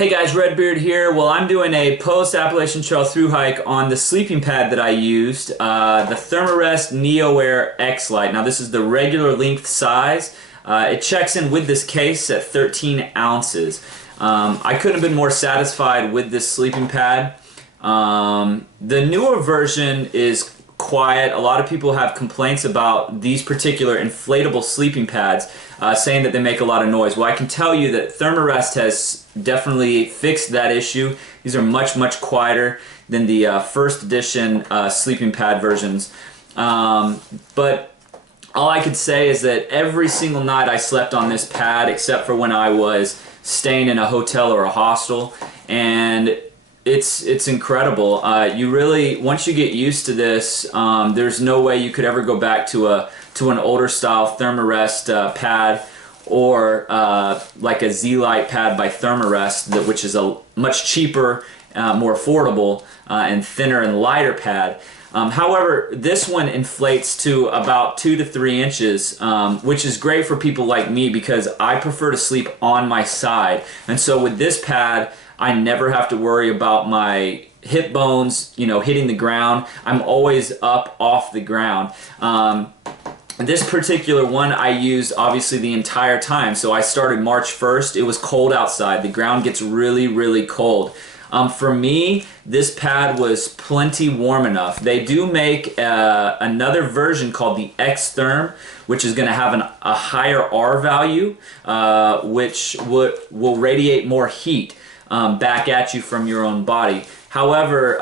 Hey guys, Redbeard here. Well, I'm doing a post-Appalachian Trail through hike on the sleeping pad that I used, the Therm-a-Rest NeoAir XLite. Now this is the regular length size. It checks in with this case at 13 ounces. I couldn't have been more satisfied with this sleeping pad. The newer version is quiet. A lot of people have complaints about these particular inflatable sleeping pads, saying that they make a lot of noise. Well, I can tell you that Therm-a-Rest has definitely fixed that issue. These are much quieter than the first edition sleeping pad versions. But all I could say is that every single night I slept on this pad, except for when I was staying in a hotel or a hostel, and it's incredible. You really, once you get used to this, there's no way you could ever go back to an older style Therm-a-Rest pad, or like a XLite pad by Therm-a-Rest, which is a much cheaper, more affordable, and thinner and lighter pad. However, this one inflates to about 2 to 3 inches, which is great for people like me because I prefer to sleep on my side. And so with this pad, I never have to worry about my hip bones, hitting the ground. I'm always up off the ground. This particular one I used obviously the entire time. So I started March 1st. It was cold outside. The ground gets really cold. For me, this pad was plenty warm enough. They do make another version called the X-Therm, which is going to have a higher R value, which will radiate more heat back at you from your own body. However,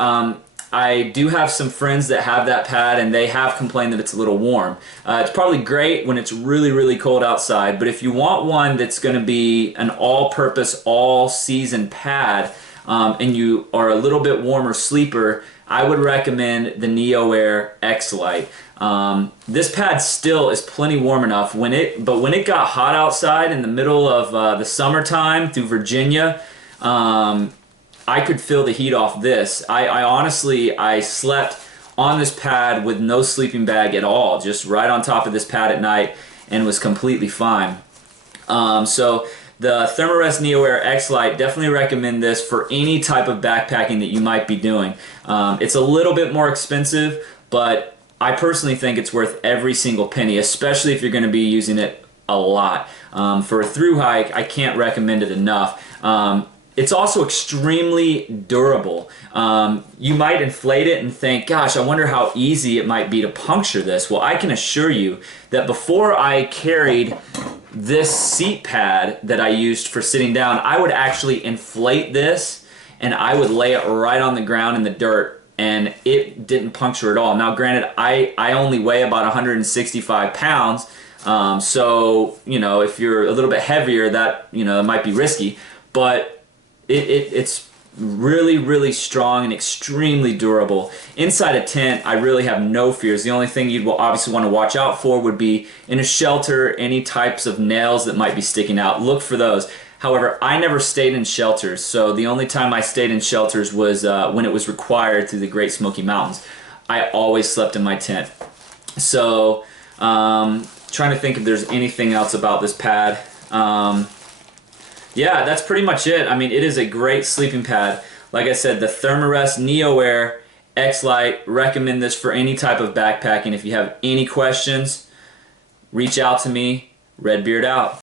I do have some friends that have that pad, and they have complained that it's a little warm. It's probably great when it's really cold outside, but if you want one that's going to be an all-purpose, all-season pad, and you are a little bit warmer sleeper, I would recommend the NeoAir XLite. This pad still is plenty warm enough. But when it got hot outside in the middle of the summertime through Virginia, I could feel the heat off this. I honestly slept on this pad with no sleeping bag at all, just right on top of this pad at night, and was completely fine. So the Therm-a-Rest NeoAir XLite, definitely recommend this for any type of backpacking that you might be doing. It's a little bit more expensive, but I personally think it's worth every single penny, especially if you're going to be using it a lot. For a through hike, I can't recommend it enough. It's also extremely durable. You might inflate it and think, gosh, I wonder how easy it might be to puncture this. Well, I can assure you that before I carried this seat pad that I used for sitting down, I would actually inflate this and I would lay it right on the ground in the dirt, and it didn't puncture at all. Now granted, I only weigh about 165 pounds, so if you're a little bit heavier, that it might be risky, but it's really strong and extremely durable. Inside a tent, I really have no fears. The only thing you'd obviously want to watch out for would be in a shelter, any types of nails that might be sticking out. Look for those. However, I never stayed in shelters, so the only time I stayed in shelters was when it was required through the Great Smoky Mountains. I always slept in my tent. So, trying to think if there's anything else about this pad. Yeah, that's pretty much it. I mean, it is a great sleeping pad. Like I said, the Therm-a-Rest NeoAir XLite, recommend this for any type of backpacking. If you have any questions, reach out to me. Redbeard out.